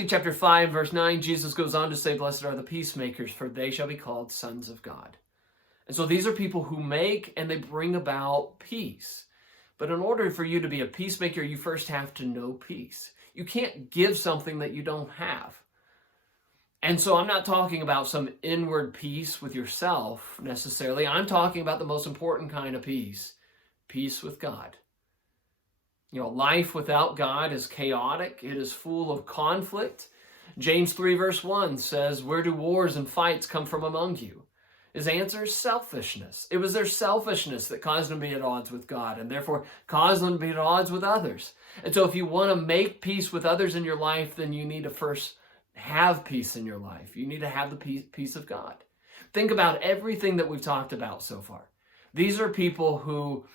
Matthew chapter 5, verse 9, Jesus goes on to say, "Blessed are the peacemakers, for they shall be called sons of God." And so these are people who make and they bring about peace. But in order for you to be a peacemaker, you first have to know peace. You can't give something that you don't have. And so I'm not talking about some inward peace with yourself necessarily. I'm talking about the most important kind of peace, peace with God. Life without God is chaotic. It is full of conflict. James 3 verse 1 says, "Where do wars and fights come from among you?" His answer is selfishness. It was their selfishness that caused them to be at odds with God and therefore caused them to be at odds with others. And so if you want to make peace with others in your life, then you need to first have peace in your life. You need to have the peace of God. Think about everything that we've talked about so far. These are people who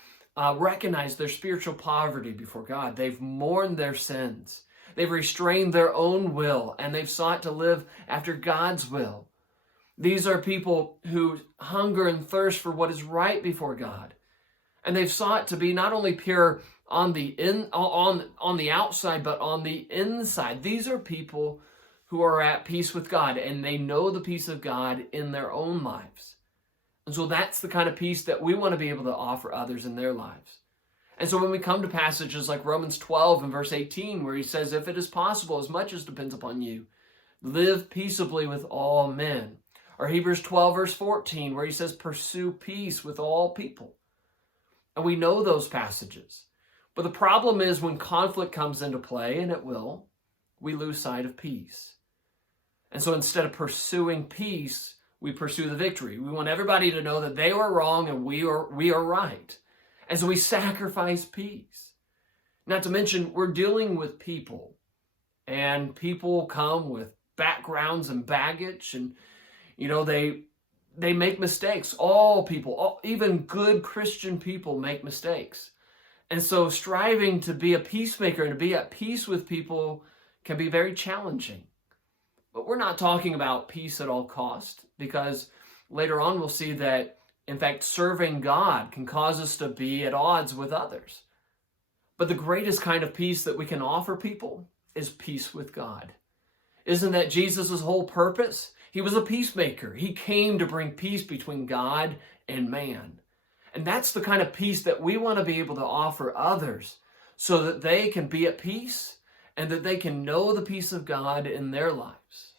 recognize their spiritual poverty before God. They've mourned their sins. They've restrained their own will, and they've sought to live after God's will. These are people who hunger and thirst for what is right before God. And they've sought to be not only pure on the outside, but on the inside. These are people who are at peace with God, and they know the peace of God in their own lives. And so that's the kind of peace that we want to be able to offer others in their lives. And so when we come to passages like Romans 12 and verse 18, where he says, "If it is possible, as much as depends upon you, live peaceably with all men." Or Hebrews 12 verse 14, where he says, "Pursue peace with all people." And we know those passages. But the problem is when conflict comes into play, and it will, we lose sight of peace. And so instead of pursuing peace, we pursue the victory. We want everybody to know that they were wrong and we are right. And so we sacrifice peace. Not to mention, we're dealing with people. And people come with backgrounds and baggage, and they make mistakes. All people, even good Christian people, make mistakes. And so striving to be a peacemaker and to be at peace with people can be very challenging. But we're not talking about peace at all cost, because later on we'll see that, in fact, serving God can cause us to be at odds with others. But the greatest kind of peace that we can offer people is peace with God. Isn't that Jesus' whole purpose? He was a peacemaker. He came to bring peace between God and man. And that's the kind of peace that we want to be able to offer others so that they can be at peace and that they can know the peace of God in their lives.